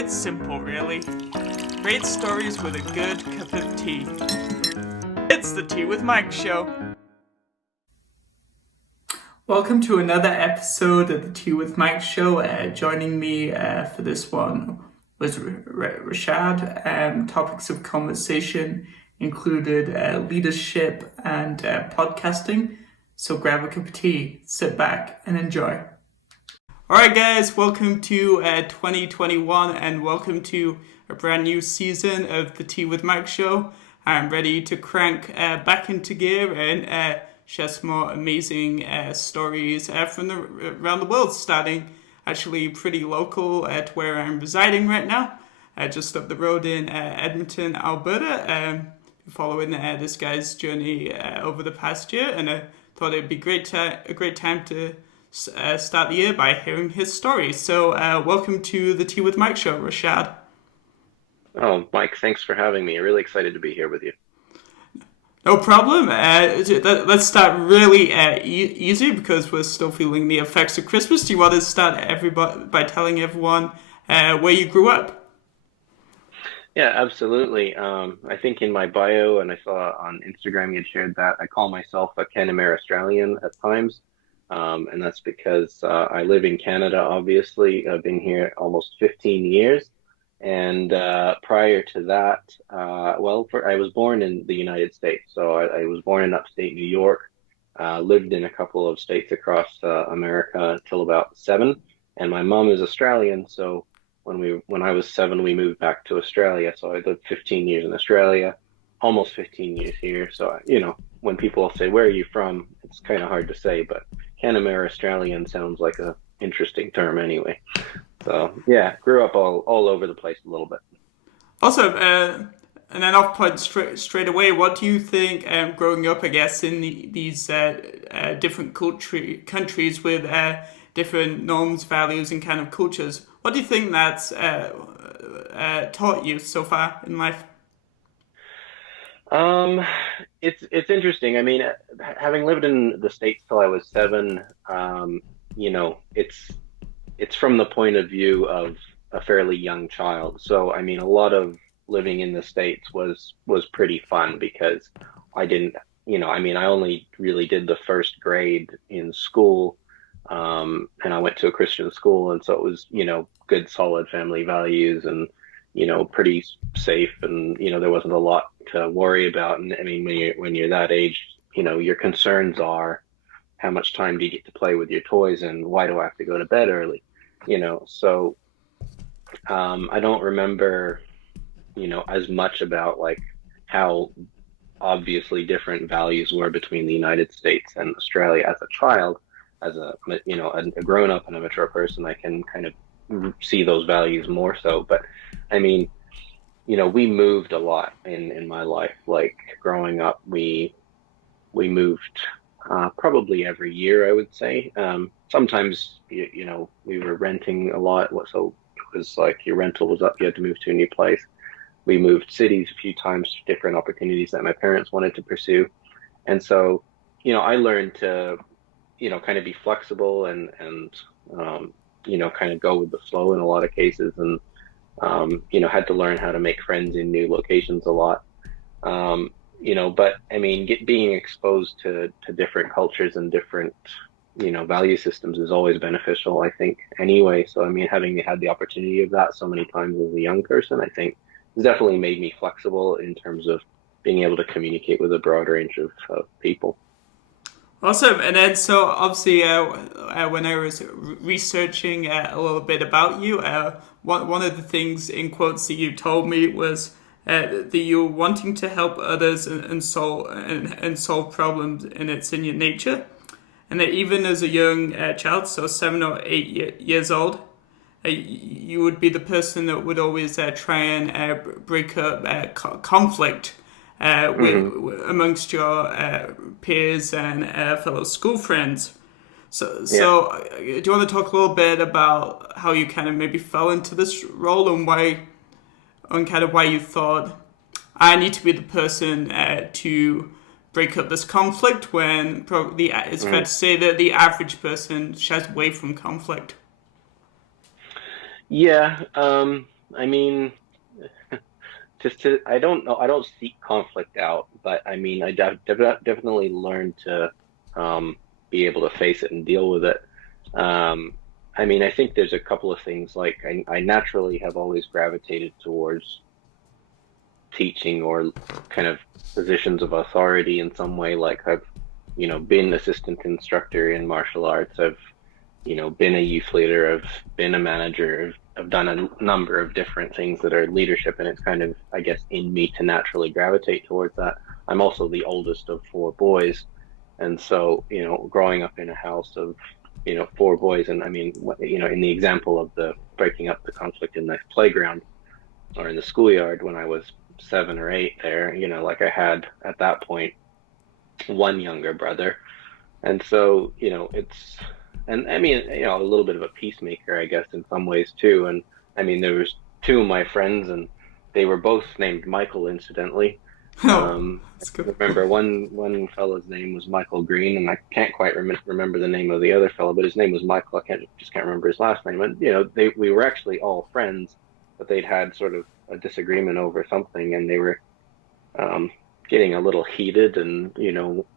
It's simple, really. Great stories with a good cup of tea. It's the Tea with Mike show. Welcome to another episode of the Tea with Mike show. Joining me for this one was Reshad. Topics of conversation included leadership and podcasting. So grab a cup of tea, sit back, and enjoy. Alright guys, welcome to 2021 and welcome to a brand new season of the Tea with Mike show. I'm ready to crank back into gear and share some more amazing stories from around the world, starting actually pretty local to where I'm residing right now, just up the road in Edmonton, Alberta, following this guy's journey over the past year, and I thought it'd be a great time to start the year by hearing his story. So welcome to the Tea with Mike show, Reshad. Oh, Mike, thanks for having me. Really excited to be here with you. No problem. Let's start really easy because we're still feeling the effects of Christmas. Do you want to start by telling everyone where you grew up? Yeah, absolutely. I think in my bio, and I saw on Instagram you had shared that, I call myself a Canamere Australian at times. And that's because I live in Canada, obviously. I've been here almost 15 years. And prior to that, I was born in the United States. So I was born in upstate New York, lived in a couple of states across America until about 7. And my mom is Australian. So when I was 7, we moved back to Australia. So I lived 15 years in Australia, almost 15 years here. So, when people say, "Where are you from?" It's kind of hard to say, but Canamere Australian sounds like a interesting term anyway. So yeah, grew up all over the place a little bit. Also, and then off point straight away, what do you think growing up, I guess, in these different countries with different norms, values, and kind of cultures, what do you think that's taught you so far in life? Um, it's interesting. I mean, having lived in the States till I was 7, it's from the point of view of a fairly young child. So, I mean, a lot of living in the States was pretty fun because I didn't, I only really did the first grade in school, and I went to a Christian school, and so it was, good, solid family values and pretty safe, and there wasn't a lot to worry about. And I mean, when you're that age, your concerns are how much time do you get to play with your toys, and why do I have to go to bed early? So I don't remember, as much about like how obviously different values were between the United States and Australia as a child. As a grown up and a mature person, I can kind of see those values more so. But I mean, we moved a lot in my life. Like growing up, we moved probably every year, I would say. Sometimes, we were renting a lot. So it was like your rental was up, you had to move to a new place. We moved cities a few times, different opportunities that my parents wanted to pursue. And so, I learned to, kind of be flexible and kind of go with the flow in a lot of cases. And had to learn how to make friends in new locations a lot. But I mean, being exposed to different cultures and different, value systems is always beneficial, I think, anyway. So, I mean, having had the opportunity of that so many times as a young person, I think has definitely made me flexible in terms of being able to communicate with a broad range of people. Awesome. And then, so obviously, when I was researching a little bit about you, one of the things in quotes that you told me was that you're wanting to help others and solve problems, and it's in your nature. And that even as a young child, so 7 or 8 years old, you would be the person that would always try and break up conflict amongst your peers and fellow school friends. So, do you want to talk a little bit about how you kind of maybe fell into this role and why you thought I need to be the person to break up this conflict when probably it's fair to say that the average person shies away from conflict? Yeah. I mean, I don't know, I don't seek conflict out, but I mean, definitely learned to um, be able to face it and deal with it. Um, I mean, I think there's a couple of things like I naturally have always gravitated towards teaching or kind of positions of authority in some way. Like I've, been assistant instructor in martial arts. I've, been a youth leader. I've been a manager. I've done a number of different things that are leadership, and it's kind of, I guess, in me to naturally gravitate towards that. I'm also the oldest of four boys, and so, growing up in a house of, four boys, and I mean, in the example of the breaking up the conflict in the playground or in the schoolyard when I was 7 or 8 there, like I had at that point one younger brother. And so, and I mean, a little bit of a peacemaker, I guess, in some ways too. And I mean, there was two of my friends and they were both named Michael, incidentally. Oh, that's I good. remember one fellow's name was Michael Green, and I can't quite remember the name of the other fellow, but his name was Michael. I can't remember his last name. And we were actually all friends, but they'd had sort of a disagreement over something, and they were um, getting a little heated, and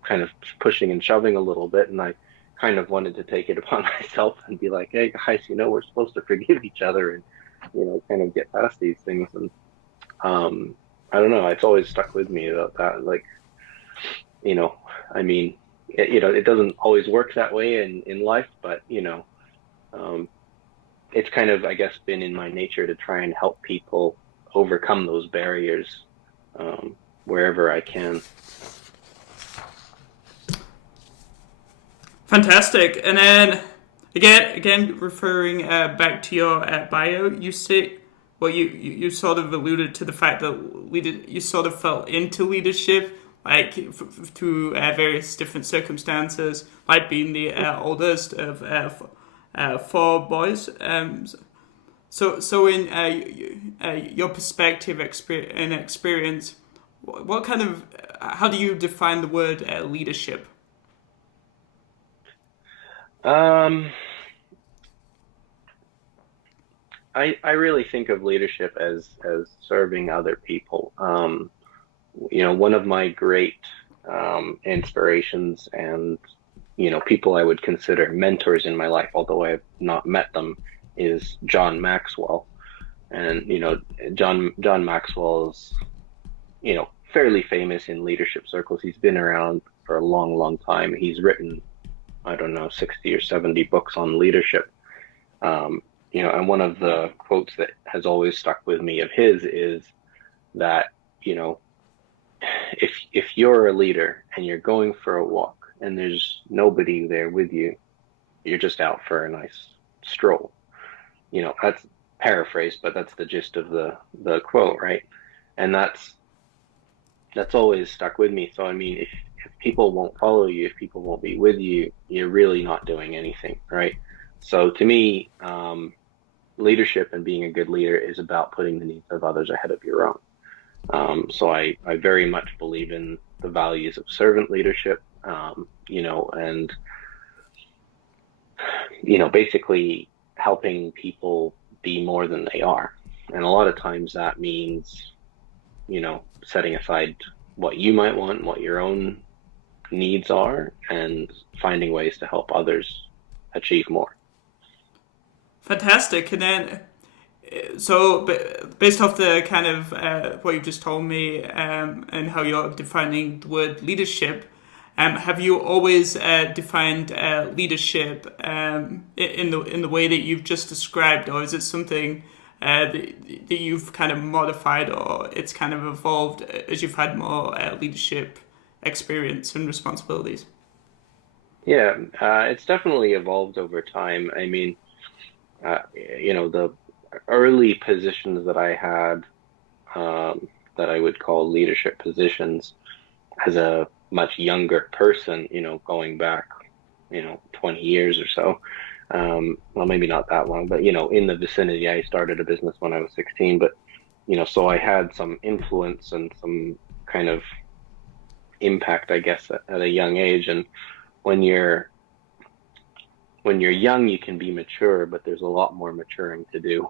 kind of pushing and shoving a little bit. And I kind of wanted to take it upon myself and be like, "Hey guys, we're supposed to forgive each other, and kind of get past these things." And um, I don't know. It's always stuck with me about that. Like, you know, I mean, it doesn't always work that way in life, but um, it's kind of, I guess, been in my nature to try and help people overcome those barriers wherever I can. Fantastic. And then again, referring back to your bio, you say, well, you sort of alluded to the fact that you sort of fell into leadership, like through various different circumstances, like being the oldest of four boys. So in your perspective and experience, what kind of how do you define the word leadership? Um, I really think of leadership as serving other people. One of my great inspirations and people I would consider mentors in my life, although I have not met them, is John Maxwell. And John Maxwell is fairly famous in leadership circles. He's been around for a long, long time. He's written, I don't know, 60 or 70 books on leadership. Um, and one of the quotes that has always stuck with me of his is that, you know, if you're a leader and you're going for a walk and there's nobody there with you, you're just out for a nice stroll. That's paraphrased, but that's the gist of the quote, right? And that's always stuck with me. So I mean, if people won't follow you, if people won't be with you, you're really not doing anything, right? So to me, leadership and being a good leader is about putting the needs of others ahead of your own. So I very much believe in the values of servant leadership, and basically helping people be more than they are. And a lot of times that means, setting aside what you might want, what your own needs are, and finding ways to help others achieve more. Fantastic. And then, so based off the kind of what you've just told me and how you're defining the word leadership, have you always defined leadership in the way that you've just described, or is it something that you've kind of modified, or it's kind of evolved as you've had more leadership experience and responsibilities? Yeah, it's definitely evolved over time. I mean, the early positions that I had, that I would call leadership positions as a much younger person, going back, 20 years or so. Well, maybe not that long, but, in the vicinity, I started a business when I was 16, but, so I had some influence and some kind of impact, I guess, at a young age. And when you're when you're young, you can be mature, but there's a lot more maturing to do.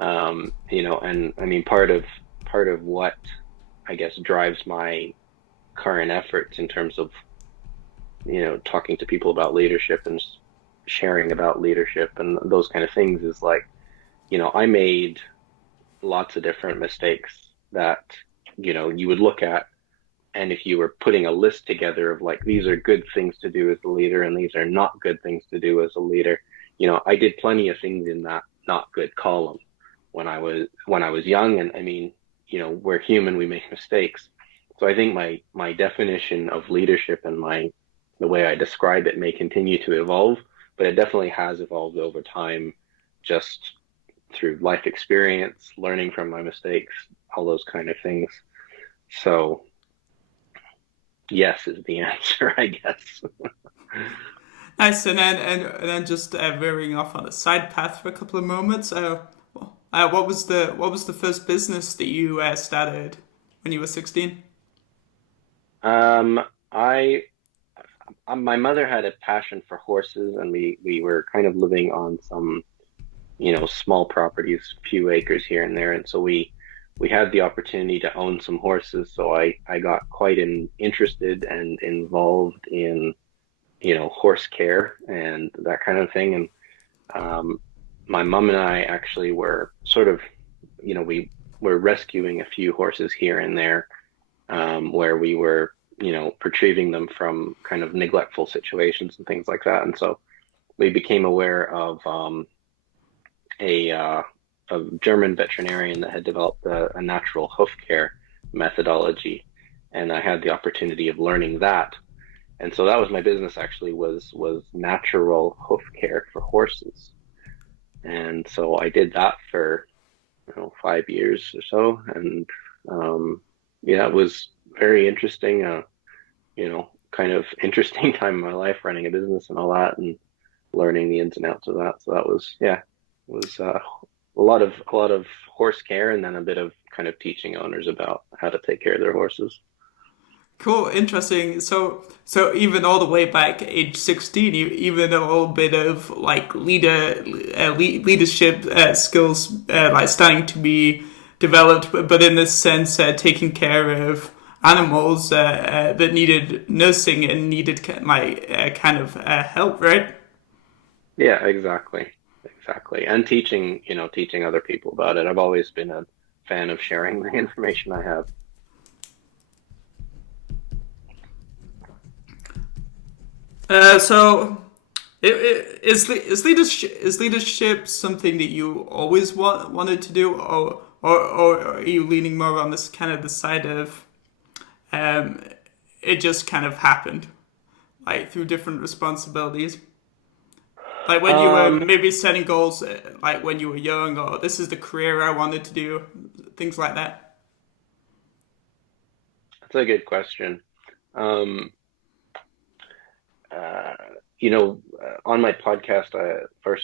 And I mean, part of what I guess drives my current efforts in terms of, talking to people about leadership and sharing about leadership and those kind of things is like, I made lots of different mistakes that, you would look at. And if you were putting a list together of like, these are good things to do as a leader and these are not good things to do as a leader, I did plenty of things in that not good column when I was young. And I mean, we're human, we make mistakes. So I think my definition of leadership and the way I describe it may continue to evolve, but it definitely has evolved over time, just through life experience, learning from my mistakes, all those kind of things. So yes is the answer, I guess. Nice. And then just veering off on a side path for a couple of moments. What was the first business that you started when you were 16? Um, I my mother had a passion for horses, and we were kind of living on some, small properties, few acres here and there, and so we had the opportunity to own some horses. So I got quite interested and involved in, horse care and that kind of thing. And um, my mom and I actually were sort of, we were rescuing a few horses here and there, where we were, retrieving them from kind of neglectful situations and things like that. And so we became aware of a, a German veterinarian that had developed a natural hoof care methodology, and I had the opportunity of learning that. And so that was my business, actually, was natural hoof care for horses. And so I did that for, 5 years or so, and yeah, it was very interesting. Kind of interesting time in my life, running a business and all that, and learning the ins and outs of that. So that was, yeah, it was a lot of horse care, and then a bit of kind of teaching owners about how to take care of their horses. Cool, interesting. So even all the way back age 16, you even a little bit of like leadership skills like starting to be developed, but in this sense, taking care of animals that needed nursing and needed kind of help, right? Yeah, exactly. And teaching, teaching other people about it. I've always been a fan of sharing the information I have. So is leadership something that you always wanted to do, or are you leaning more on this kind of the side of um, it just kind of happened, like through different responsibilities, like when you were Um, maybe setting goals, like when you were young, or this is the career I wanted to do, things like that. that's a good question. Um, uh, on my podcast,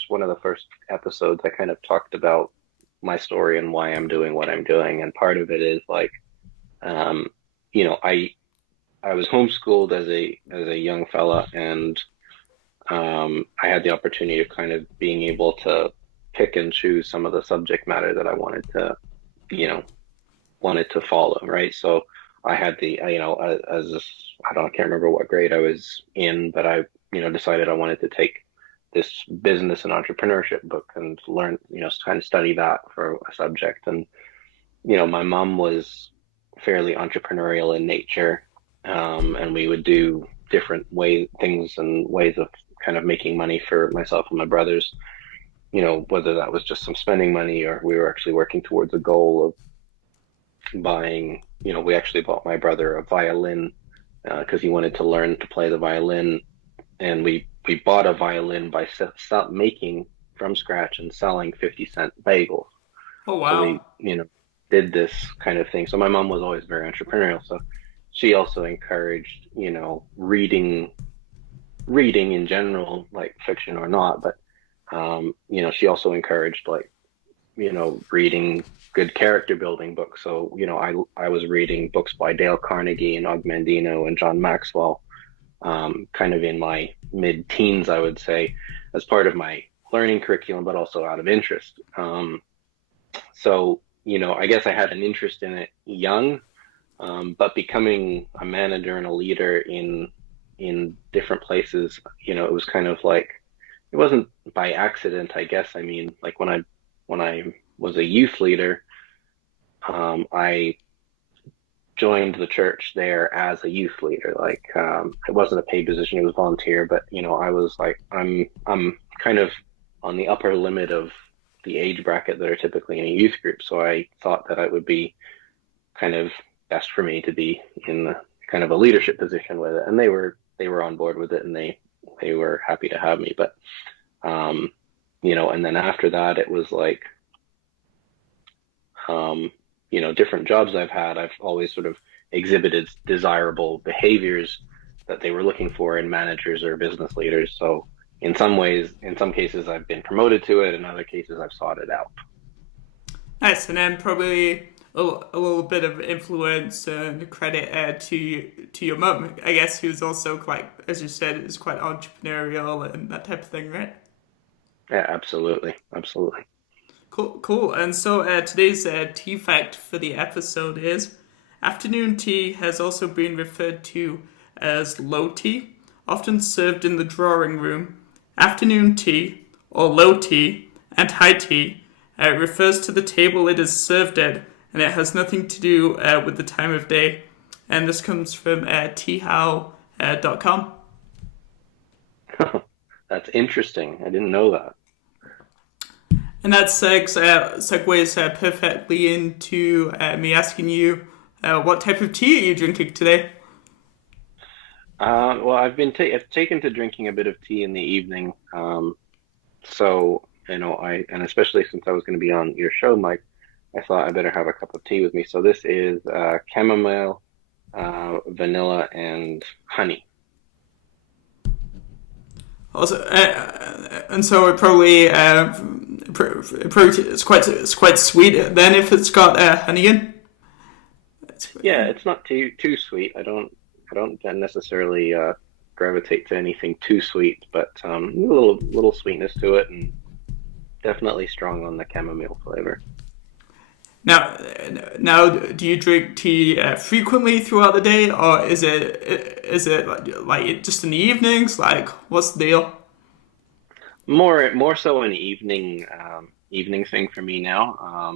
one of the first episodes, I kind of talked about my story and why I'm doing what I'm doing, and part of it is like, um, I was homeschooled as a young fella, and I had the opportunity of kind of being able to pick and choose some of the subject matter that I you know, wanted to follow, right? So I had as I can't remember what grade I was in, but I, decided I wanted to take this business and entrepreneurship book and learn, kind of study that for a subject. And, my mom was fairly entrepreneurial in nature, and we would do different things and ways of kind of making money for myself and my brothers, whether that was just some spending money or we were actually working towards a goal of buying, we actually bought my brother a violin because he wanted to learn to play the violin. And we bought a violin by making from scratch and selling 50-cent bagels. Oh So wow. we, did this kind of thing. So my mom was always very entrepreneurial. So she also encouraged, reading in general, like fiction or not, but she also encouraged like, reading good character building books. So, I was reading books by Dale Carnegie and Og Mandino and John Maxwell, kind of in my mid-teens, I would say, as part of my learning curriculum, but also out of interest. So, I guess I had an interest in it young, but becoming a manager and a leader in different places, it was kind of like it wasn't by accident, I guess. I mean, like when I was a youth leader, I joined the church there as a youth leader. Like, it wasn't a paid position; it was volunteer. But I was like, I'm kind of on the upper limit of the age bracket that are typically in a youth group. So I thought that it would be kind of best for me to be in kind of a leadership position with it, and they were on board with it, and they were happy to have me. But and then after that, it was like different jobs I've had, I've always sort of exhibited desirable behaviors that they were looking for in managers or business leaders. So in some ways, in some cases, I've been promoted to it. In other cases, I've sought it out. Nice, and then probably a little bit of influence and credit to your mum, I guess, who's also quite, as you said, is quite entrepreneurial and that type of thing, right? Yeah, absolutely, absolutely. Cool, cool. And so today's tea fact for the episode is afternoon tea has also been referred to as low tea, often served in the drawing room. Afternoon tea, or low tea, and high tea refers to the table it is served at, and it has nothing to do with the time of day. And this comes from teahow.com. That's interesting. I didn't know that. And that segues perfectly into me asking you, what type of tea are you drinking today? Well, I've taken to drinking a bit of tea in the evening. So and especially since I was going to be on your show, Mike, I thought I better have a cup of tea with me. So this is chamomile, vanilla, and honey. Also, and so it probably it's quite sweet. Then if it's got honey in, Yeah, it's not too sweet. I don't necessarily gravitate to anything too sweet, but a little sweetness to it, and definitely strong on the chamomile flavor. now now do you drink tea frequently throughout the day, or is it like just in the evenings? Like, what's the deal? More so an evening thing for me now.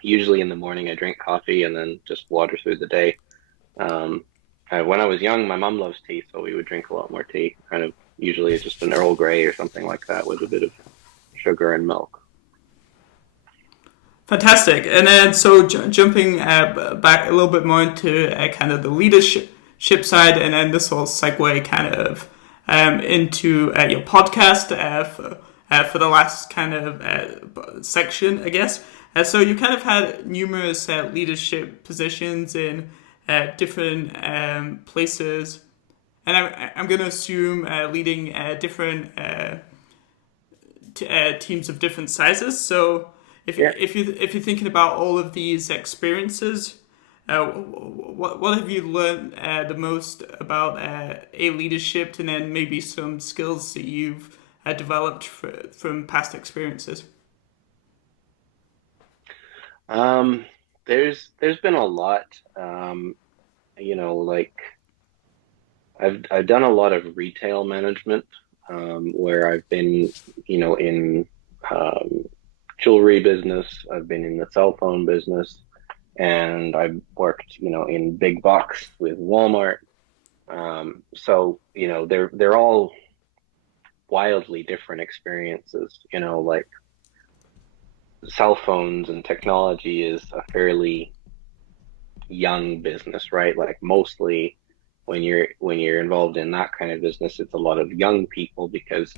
Usually in the morning I drink coffee and then just water through the day. Um, when I was young, my mom loves tea, so we would drink a lot more tea. Kind of usually it's just an Earl Grey or something like that with a bit of sugar and milk. Fantastic. And then, so jumping back a little bit more into kind of the leadership side, and then this will segue kind of into your podcast for the last kind of section, I guess. So you kind of had numerous leadership positions in different places, and I'm going to assume leading different teams of different sizes. So Yeah. if you're thinking about all of these experiences, what have you learned the most about a leadership, and then maybe some skills that you've developed from past experiences? Um, there's been a lot. Like I've done a lot of retail management, where I've been, in um, jewelry business. I've been in the cell phone business, and I've worked, in big box with Walmart. So they're all wildly different experiences. Like cell phones and technology is a fairly young business, right? Like mostly when you're involved in that kind of business, it's a lot of young people because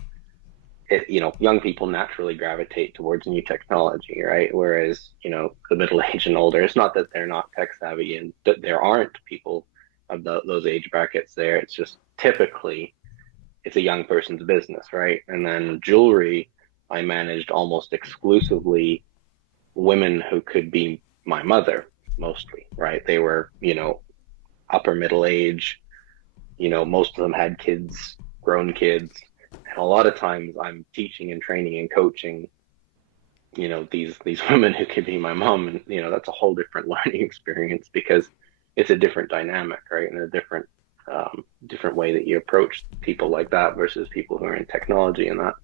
young people naturally gravitate towards new technology, right? Whereas, the middle age and older, it's not that they're not tech savvy and that there aren't people of those age brackets there. It's just typically it's a young person's business, right? And then jewelry, I managed almost exclusively women who could be my mother mostly, right? They were, upper middle age, most of them had kids, grown kids. And a lot of times I'm teaching and training and coaching these women who could be my mom, and that's a whole different learning experience because it's a different dynamic, right? And a different way that you approach people like that versus people who are in technology and that.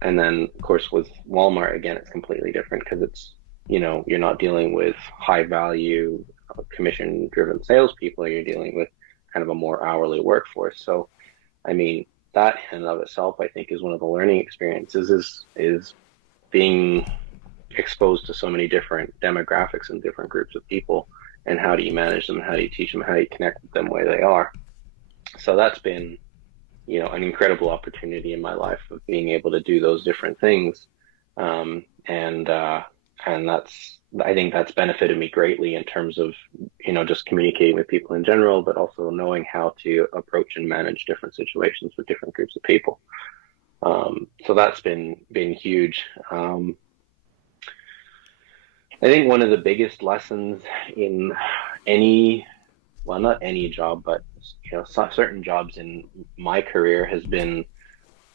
And then, of course, with Walmart, again, it's completely different because you're not dealing with high value, commission driven salespeople. You're dealing with kind of a more hourly workforce. So, I mean, that in and of itself, I think, is one of the learning experiences is being exposed to so many different demographics and different groups of people. And how do you manage them? How do you teach them? How do you connect with them where they are? So that's been an incredible opportunity in my life of being able to do those different things. And I think that's benefited me greatly in terms of, just communicating with people in general, but also knowing how to approach and manage different situations with different groups of people. So that's been huge. I think one of the biggest lessons in any, well, not any job, but certain jobs in my career has been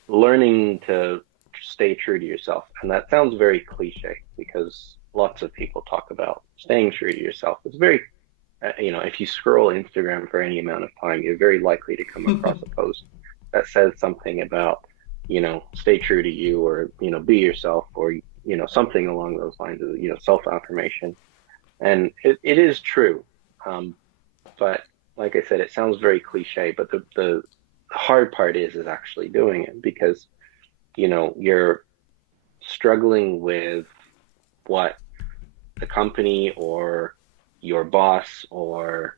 learning to stay true to yourself. And that sounds very cliche because lots of people talk about staying true to yourself. It's very, if you scroll Instagram for any amount of time, you're very likely to come across a post that says something about, stay true to you, or, be yourself, or, something along those lines of, self-affirmation. And it is true. But like I said, it sounds very cliche, but the hard part is actually doing it because, you're struggling with what the company or your boss or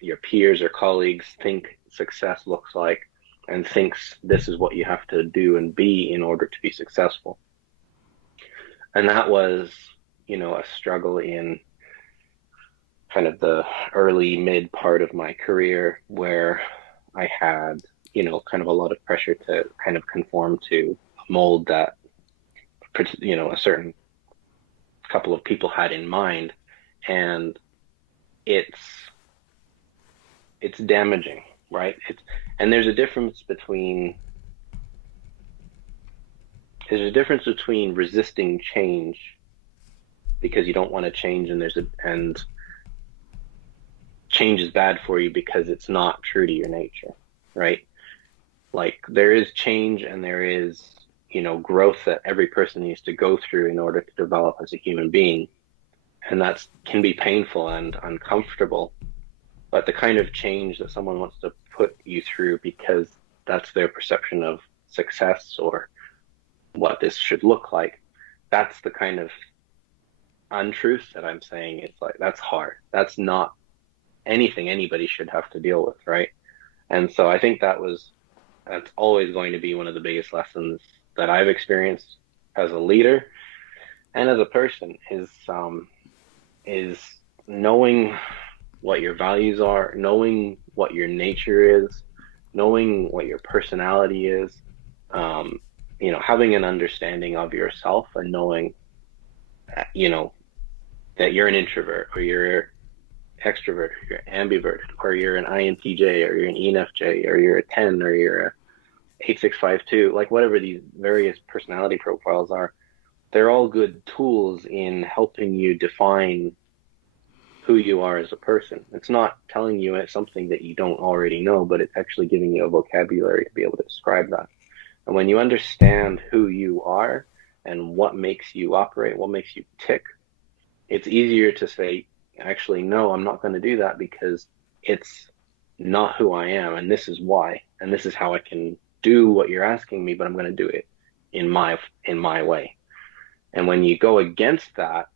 your peers or colleagues think success looks like and thinks this is what you have to do and be in order to be successful. And that was, a struggle in kind of the early mid part of my career where I had, kind of a lot of pressure to kind of conform to a mold that, a certain couple of people had in mind. And it's damaging, right? And there's a difference between resisting change because you don't want to change, and change is bad for you because it's not true to your nature, right? Like there is change and there is, growth that every person needs to go through in order to develop as a human being. And that can be painful and uncomfortable. But the kind of change that someone wants to put you through because that's their perception of success or what this should look like, that's the kind of untruth that I'm saying. It's like, that's hard. That's not anything anybody should have to deal with, right? And so I think that's always going to be one of the biggest lessons that I've experienced as a leader and as a person is knowing what your values are, knowing what your nature is, knowing what your personality is, having an understanding of yourself and knowing, that you're an introvert or you're extrovert, or you're ambivert, or you're an INTJ, or you're an ENFJ, or you're a 10, or you're a 8652, like whatever these various personality profiles are, they're all good tools in helping you define who you are as a person. It's not telling you something that you don't already know, but it's actually giving you a vocabulary to be able to describe that. And when you understand who you are and what makes you operate, what makes you tick, it's easier to say, actually, no, I'm not going to do that because it's not who I am. And this is why. And this is how I can do what you're asking me, but I'm going to do it in my way. And when you go against that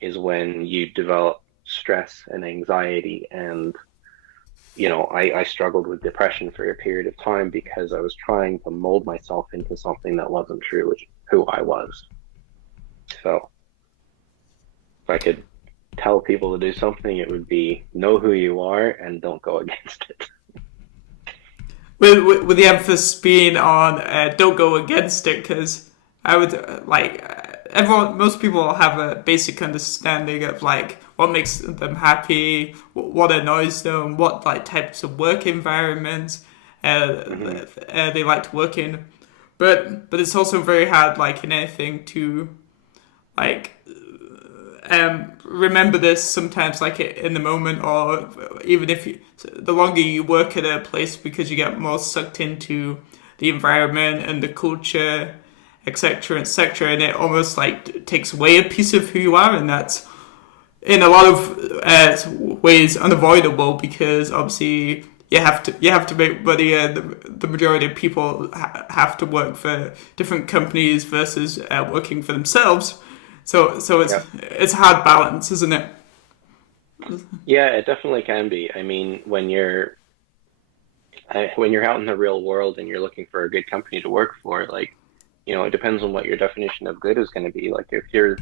is when you develop stress and anxiety. And, I struggled with depression for a period of time because I was trying to mold myself into something that wasn't truly who I was. So if I could tell people to do something, it would be know who you are and don't go against it. With the emphasis being on don't go against it, because I would most people have a basic understanding of like what makes them happy, what annoys them, what like types of work environments Mm-hmm. they like to work in. but it's also very hard, like in anything, to like remember this sometimes, like in the moment, or even if you, the longer you work at a place, because you get more sucked into the environment and the culture, etc., etc., and it almost like takes away a piece of who you are, and that's in a lot of ways unavoidable, because obviously you have to make money, and the majority of people have to work for different companies versus working for themselves. So Yeah. it's a hard balance, isn't it? Yeah, it definitely can be. I mean, when you're out in the real world and you're looking for a good company to work for, like, it depends on what your definition of good is going to be. Like, if you're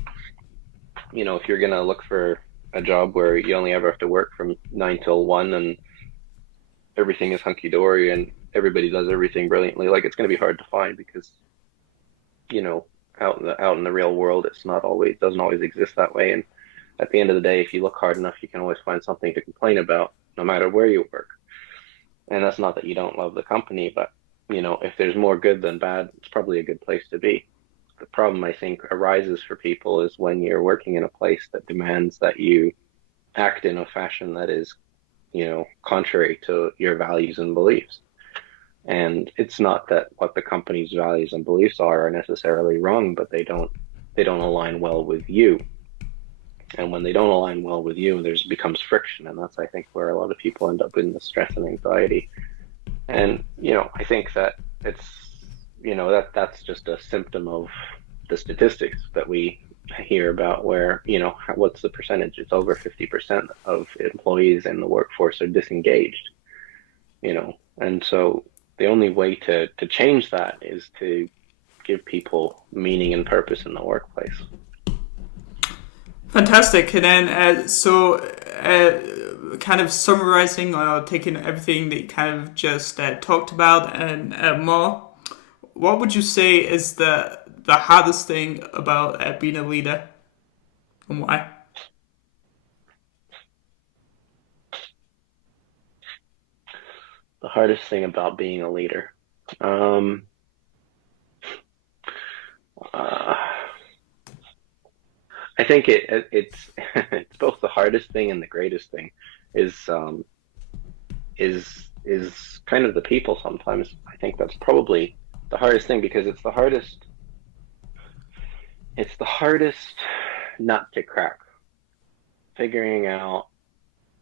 going to look for a job where you only ever have to work from 9 till 1 and everything is hunky dory and everybody does everything brilliantly, like, it's going to be hard to find because, you know, out in the real world, it's not always doesn't always exist that way. And at the end of the day, if you look hard enough, you can always find something to complain about, no matter where you work. And that's not that you don't love the company, but if there's more good than bad, it's probably a good place to be. The problem I think arises for people is when you're working in a place that demands that you act in a fashion that is, contrary to your values and beliefs. And it's not that what the company's values and beliefs are necessarily wrong, but they don't align well with you. And when they don't align well with you, there's becomes friction, and that's I think where a lot of people end up in the stress and anxiety. And I think that that's just a symptom of the statistics that we hear about, where what's the percentage? It's over 50% of employees in the workforce are disengaged. And so the only way to change that is to give people meaning and purpose in the workplace. Fantastic. And then, kind of summarizing or taking everything that you kind of just talked about and more, what would you say is the hardest thing about being a leader, and why? The hardest thing about being a leader. Um, uh, I think it's it's both the hardest thing and the greatest thing is is kind of the people sometimes. I think that's probably the hardest thing because it's the hardest nut to crack. Figuring out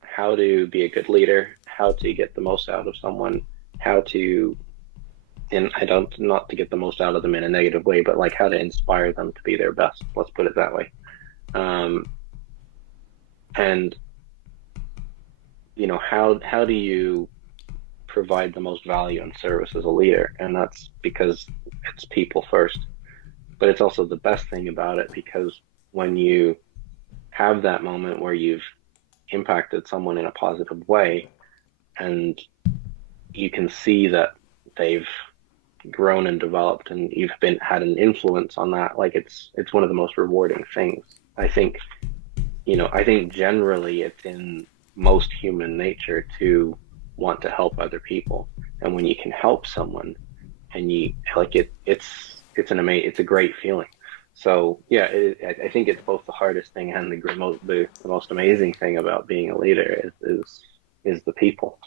how to be a good leader, how to get the most out of someone, how to and I don't not to get the most out of them in a negative way, but like how to inspire them to be their best. Let's put it that way. Um, and how do you provide the most value and service as a leader? And that's because it's people first. But it's also the best thing about it because when you have that moment where you've impacted someone in a positive way and you can see that they've grown and developed and you've been had an influence on that, like it's one of the most rewarding things. I think generally it's in most human nature to want to help other people. And when you can help someone and you like it's a great feeling. So yeah, I think it's both the hardest thing and the most amazing thing about being a leader is the people.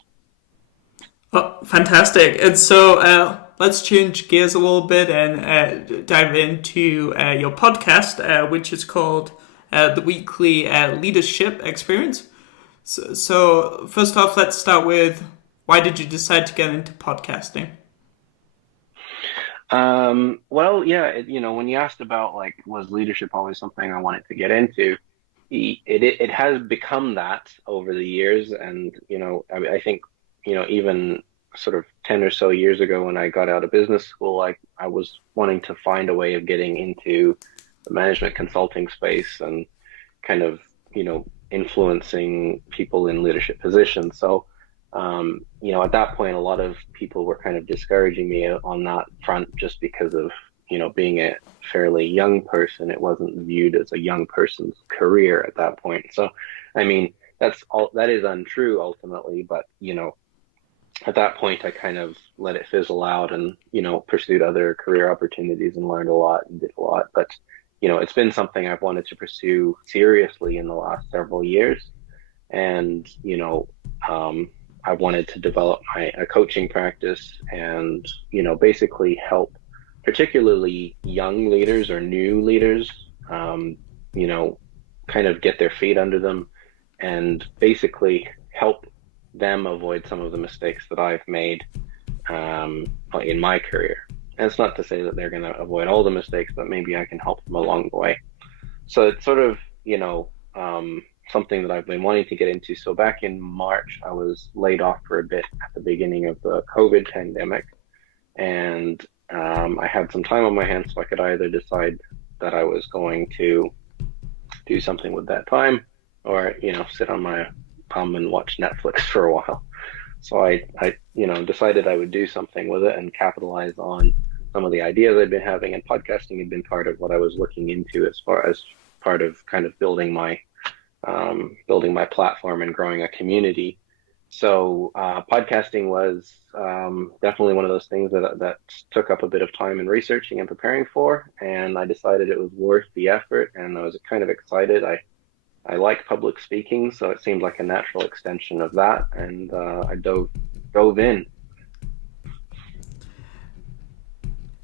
Oh, fantastic. And so let's change gears a little bit and dive into your podcast, which is called the Weekly Leadership Experience. So, first off, let's start with, why did you decide to get into podcasting? Well, yeah, when you asked about like, was leadership always something I wanted to get into, it has become that over the years. And, I think, even sort of 10 or so years ago when I got out of business school, I was wanting to find a way of getting into the management consulting space and kind of, influencing people in leadership positions. So, at that point, a lot of people were kind of discouraging me on that front just because of, being a fairly young person. It wasn't viewed as a young person's career at that point. So, I mean, that is untrue ultimately, but, at that point, I kind of let it fizzle out and, pursued other career opportunities and learned a lot and did a lot. But, it's been something I've wanted to pursue seriously in the last several years. And, I wanted to develop my a coaching practice and, basically help particularly young leaders or new leaders, you know, kind of get their feet under them and basically help them avoid some of the mistakes that I've made in my career. And it's not to say that they're going to avoid all the mistakes, but maybe I can help them along the way. So it's sort of, something that I've been wanting to get into. So back in March, I was laid off for a bit at the beginning of the COVID pandemic. And I had some time on my hands, so I could either decide that I was going to do something with that time or, sit on my bum and watch Netflix for a while. So I decided I would do something with it and capitalize on some of the ideas I've been having, and podcasting had been part of what I was looking into as far as part of kind of building my platform and growing a community. So podcasting was definitely one of those things that took up a bit of time in researching and preparing for, and I decided it was worth the effort, and I was kind of excited. I like public speaking, so it seemed like a natural extension of that, and I dove in.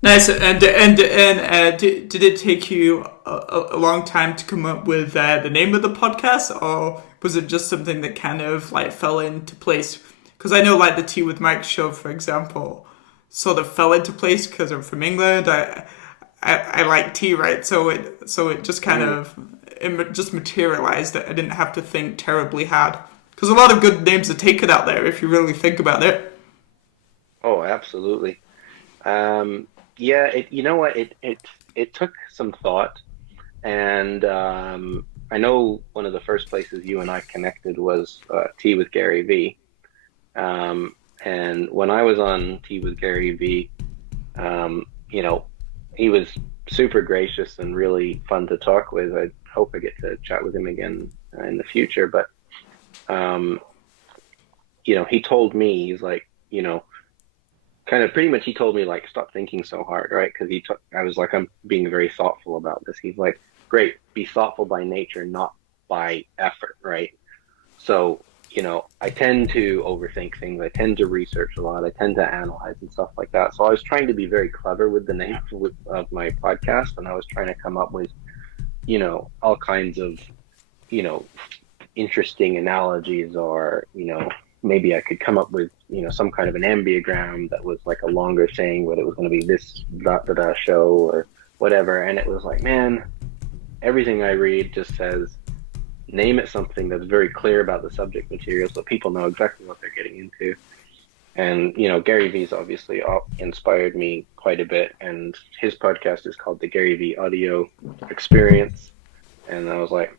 Nice. And did it take you a long time to come up with the name of the podcast, or was it just something that kind of like fell into place? Because I know like the Tea with Mike show, for example, sort of fell into place because I'm from England. I like tea, right? So it just kind Mm. of just materialized that I didn't have to think terribly hard. Because a lot of good names are taken out there if you really think about it. Oh, absolutely. Um, yeah, you know what? It took some thought, and I know one of the first places you and I connected was Tea with Gary V. And when I was on Tea with Gary V, um, you know, he was super gracious and really fun to talk with. I hope I get to chat with him again in the future. But um, he told me, he's like, kind of pretty much he told me like stop thinking so hard, right? Because I was like, I'm being very thoughtful about this. He's like, great, be thoughtful by nature, not by effort, right? So, I tend to overthink things. I tend to research a lot. I tend to analyze and stuff like that. So I was trying to be very clever with the name of my podcast, and I was trying to come up with, all kinds of, you know, interesting analogies, or maybe I could come up with some kind of an ambiogram that was like a longer saying, whether it was going to be this da da da show or whatever. And it was like, man, everything I read just says name it something that's very clear about the subject material so people know exactly what they're getting into. And Gary Vee's obviously inspired me quite a bit, and his podcast is called the Gary Vee Audio Experience. And I was like,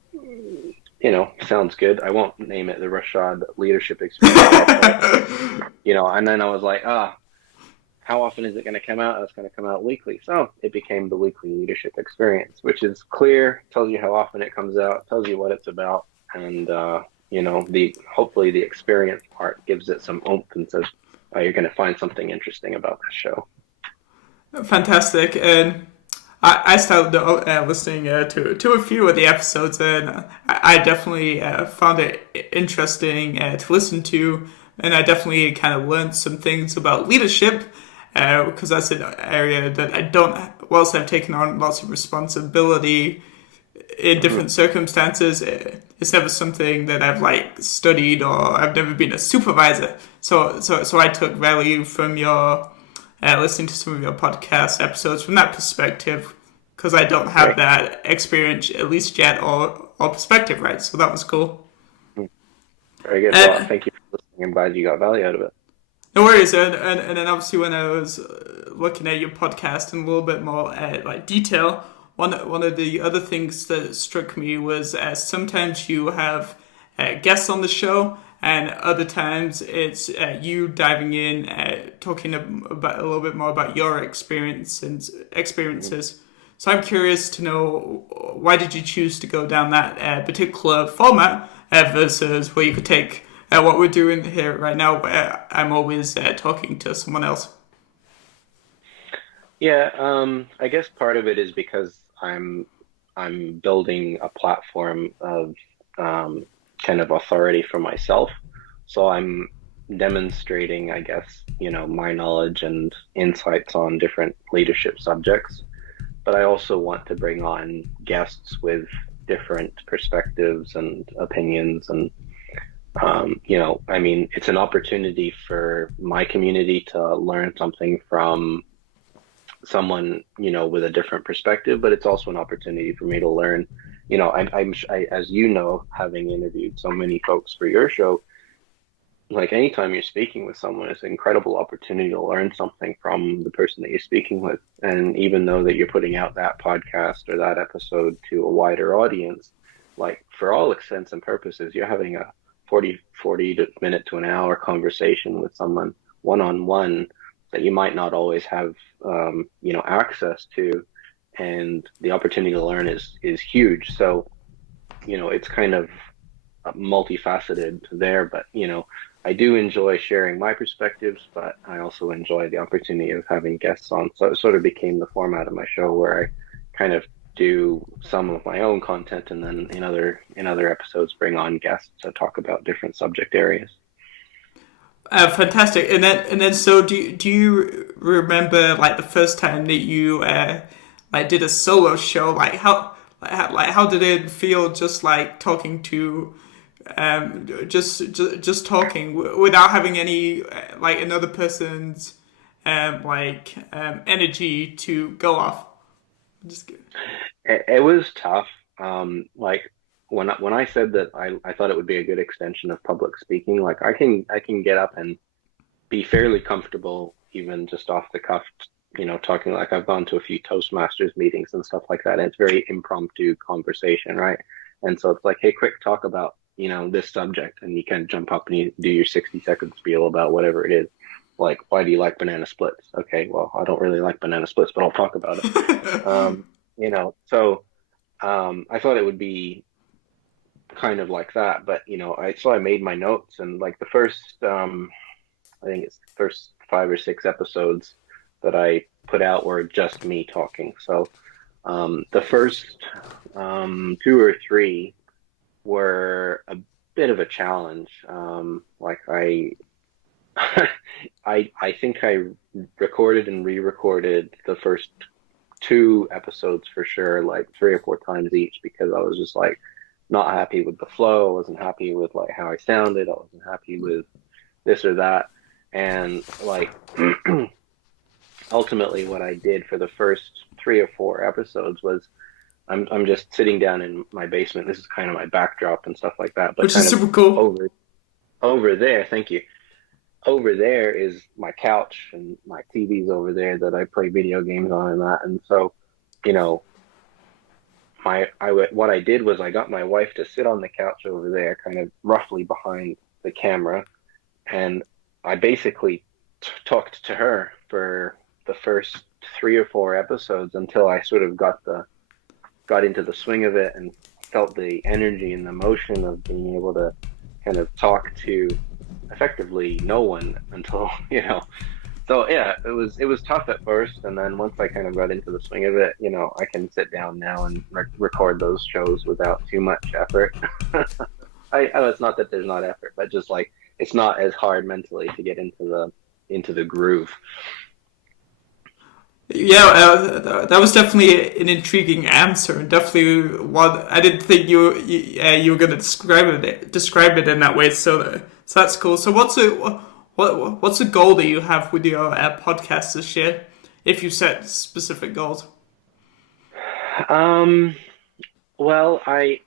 sounds good. I won't name it the Reshad Leadership Experience. And then I was like, how often is it going to come out? It's going to come out weekly. So it became the Weekly Leadership Experience, which is clear, tells you how often it comes out, tells you what it's about. And, hopefully the experience part gives it some oomph and says, oh, you're going to find something interesting about this show. Fantastic. And I started listening to a few of the episodes, and I definitely found it interesting to listen to, and I definitely kind of learned some things about leadership, because that's an area that I don't, whilst I've taken on lots of responsibility in different circumstances, it's never something that I've like studied, or I've never been a supervisor. So I took value from your listening to some of your podcast episodes from that perspective, because I don't have Great. that experience at least yet, or perspective, right? So that was cool. Very good. Well, And thank you for listening. I'm glad you got value out of it. no worries. And then obviously when I was looking at your podcast in a little bit more like detail, one of the other things that struck me was sometimes you have guests on the show, and other times it's you diving in, talking about a little bit more about your experiences. So I'm curious to know, why did you choose to go down that particular format versus where you could take what we're doing here right now, where I'm always talking to someone else. Yeah, I guess part of it is because I'm building a platform of um, kind of authority for myself. So I'm demonstrating, I guess, my knowledge and insights on different leadership subjects. But I also want to bring on guests with different perspectives and opinions. And, I mean, it's an opportunity for my community to learn something from someone, with a different perspective, but it's also an opportunity for me to learn. As you know, having interviewed so many folks for your show, like anytime you're speaking with someone, it's an incredible opportunity to learn something from the person that you're speaking with. And even though that you're putting out that podcast or that episode to a wider audience, like for all intents and purposes, you're having a 40 minute to an hour conversation with someone one on one that you might not always have, access to. And the opportunity to learn is huge. So, it's kind of multifaceted there, but I do enjoy sharing my perspectives, but I also enjoy the opportunity of having guests on. So it sort of became the format of my show where I kind of do some of my own content and then in other episodes bring on guests to talk about different subject areas. Fantastic. And then so do you remember like the first time that you like did a solo show? Like how did it feel just like talking to just talking without having any like another person's energy to go off? Just It was tough. Like when I said that I thought it would be a good extension of public speaking, like I can get up and be fairly comfortable even just off the cuff, talking. Like I've gone to a few Toastmasters meetings and stuff like that. And it's very impromptu conversation, right? And so it's like, hey, quick talk about, this subject, and you can jump up and you do your 60-second spiel about whatever it is. Like, why do you like banana splits? Okay, well, I don't really like banana splits, but I'll talk about it. So I thought it would be kind of like that, but I made my notes, and like the first I think it's the first 5 or 6 episodes that I put out were just me talking. So the first two or three were a bit of a challenge. Like I think I recorded and re-recorded the first two episodes for sure, like 3 or 4 times each, because I was just like not happy with the flow. I wasn't happy with like how I sounded. I wasn't happy with this or that. And like ultimately what I did for the first 3 or 4 episodes was I'm just sitting down in my basement. This is kind of my backdrop and stuff like that, but which is kind of super cool. over there, thank you. Over there is my couch and my TV's over there that I play video games on and that. And so, you know, what I did was I got my wife to sit on the couch over there, kind of roughly behind the camera, and I basically talked to her for the first 3 or 4 episodes until I sort of got into the swing of it and felt the energy and the emotion of being able to kind of talk to effectively no one until so yeah, it was tough at first, and then once I kind of got into the swing of it, I can sit down now and record those shows without too much effort. It's not that there's not effort, but just like it's not as hard mentally to get into the groove. Yeah, that was definitely an intriguing answer, and definitely one I didn't think you were gonna describe it in that way. So that's cool. So what's a goal that you have with your podcast this year, if you set specific goals? Um, well, I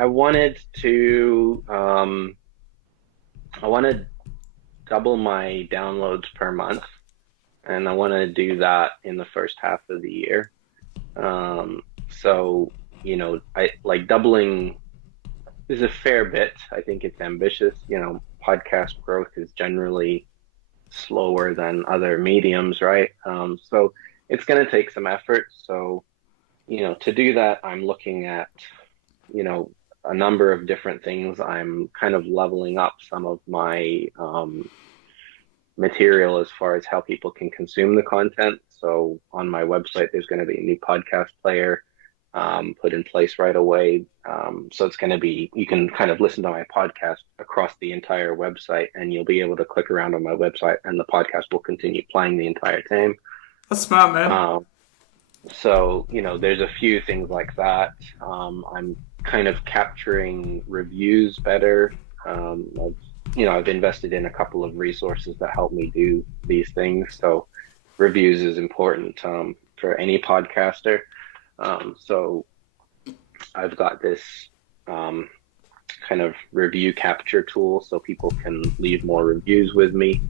wanted to I want to double my downloads per month, and I want to do that in the first half of the year. So, I like doubling is a fair bit. I think it's ambitious. Podcast growth is generally slower than other mediums, right? So it's going to take some effort. So, to do that, I'm looking at, you know, a number of different things. I'm kind of leveling up some of my material as far as how people can consume the content. So on my website, there's going to be a new podcast player put in place right away. So it's going to be, you can kind of listen to my podcast across the entire website, and you'll be able to click around on my website and the podcast will continue playing the entire time. That's smart, man. So, there's a few things like that. I'm kind of capturing reviews better. I've invested in a couple of resources that help me do these things. So reviews is important for any podcaster. So I've got this kind of review capture tool so people can leave more reviews with me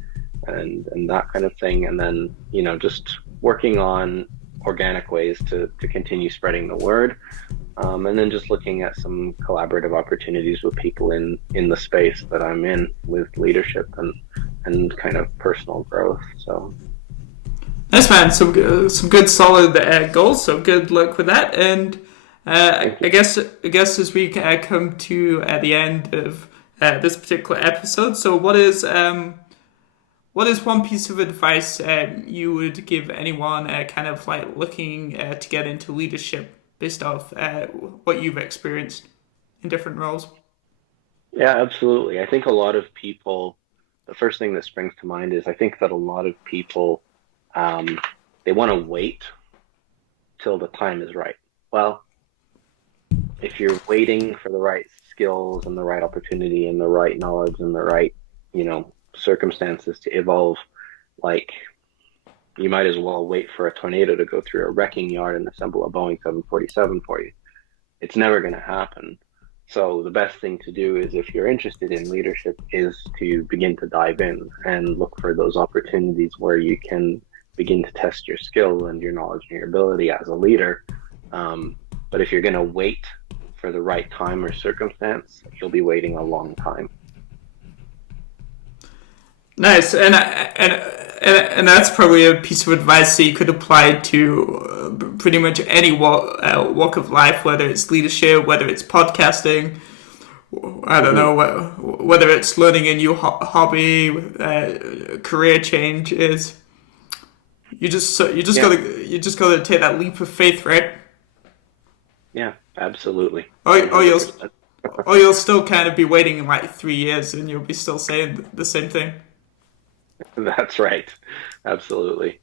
and that kind of thing. And then, just working on organic ways to continue spreading the word. And then just looking at some collaborative opportunities with people in the space that I'm in with leadership and kind of personal growth. So. Nice, man. Some good solid goals. So good luck with that. And I guess as we come to the end of this particular episode, so what is one piece of advice you would give anyone kind of like looking to get into leadership based off what you've experienced in different roles? Yeah, absolutely. I think a lot of people, the first thing that springs to mind is I think that a lot of people, they want to wait till the time is right. Well, if you're waiting for the right skills and the right opportunity and the right knowledge and the right, circumstances to evolve, like you might as well wait for a tornado to go through a wrecking yard and assemble a Boeing 747 for you. It's never going to happen. So the best thing to do is, if you're interested in leadership, is to begin to dive in and look for those opportunities where you can begin to test your skill and your knowledge and your ability as a leader. But if you're going to wait for the right time or circumstance, you'll be waiting a long time. Nice, and that's probably a piece of advice that you could apply to pretty much any walk of life, whether it's leadership, whether it's podcasting, I don't know, whether it's learning a new hobby, career change. Is you just gotta take that leap of faith, right? Yeah, absolutely. You'll still kind of be waiting like 3 years, and you'll be still saying the same thing. That's right. Absolutely.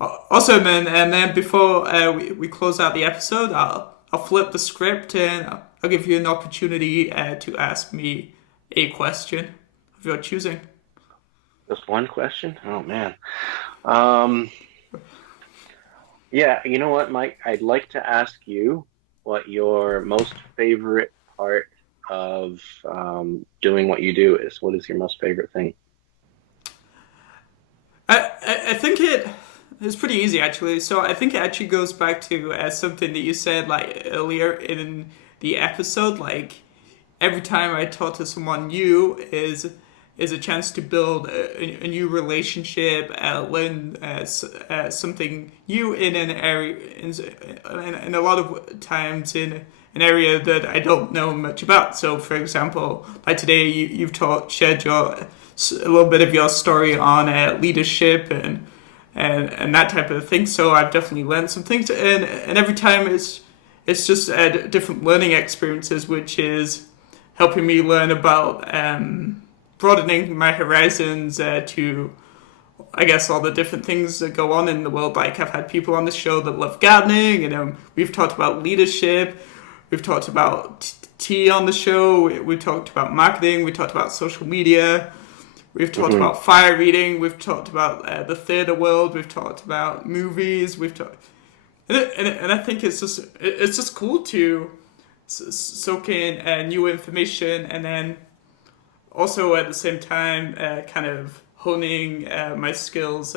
Awesome, and then before we close out the episode, I'll flip the script and I'll give you an opportunity to ask me a question of your choosing. Just one question? Oh, man. Yeah, you know what, Mike? I'd like to ask you what your most favorite part of doing what you do is. What is your most favorite thing? I think it's pretty easy, actually. So I think it actually goes back to something that you said like earlier in the episode. Like every time I talk to someone new is a chance to build a new relationship, learn something new in an area, and a lot of times in an area that I don't know much about. So, for example, like today, you've shared a little bit of your story on leadership and that type of thing. So I've definitely learned some things, and every time it's just different learning experiences, which is helping me learn about broadening my horizons to, I guess, all the different things that go on in the world. Like I've had people on the show that love gardening, and we've talked about leadership, we've talked about tea on the show, we've talked about marketing, we talked about social media. We've talked about fire reading. We've talked about the theater world. We've talked about movies. And I think it's just cool to soak in new information, and then also at the same time kind of honing my skills,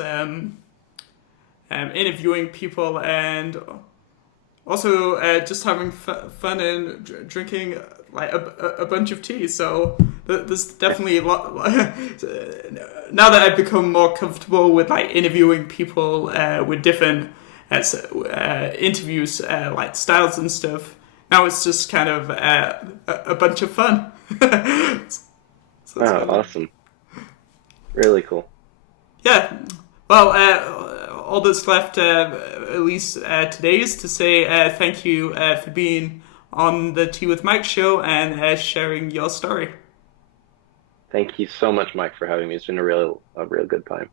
interviewing people, and also just having fun and drinking like a bunch of tea. So there's definitely a lot. Now that I've become more comfortable with like interviewing people with different interviews like styles and stuff, now it's just kind of a bunch of fun. So it's Oh, good. awesome. Really cool. Yeah. Well, all that's left, at least today, is to say thank you for being on the Tea with Mike show and sharing your story. Thank you so much, Mike, for having me. It's been a real good time.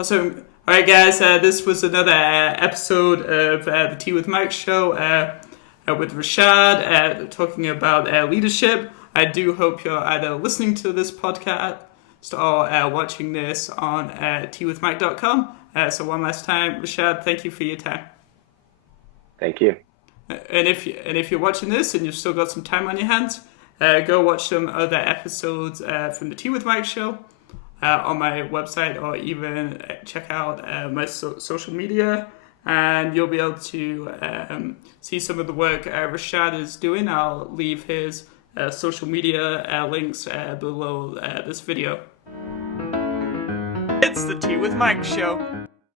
Awesome. All right, guys. This was another episode of the Tea with Mike show with Reshad, talking about leadership. I do hope you're either listening to this podcast or watching this on teawithmike.com. So one last time, Reshad, thank you for your time. Thank you. And if you're watching this and you've still got some time on your hands, go watch some other episodes from the Tea with Mike show on my website, or even check out my social media, and you'll be able to see some of the work Reshad is doing. I'll leave his social media links below this video. It's the Tea with Mike show.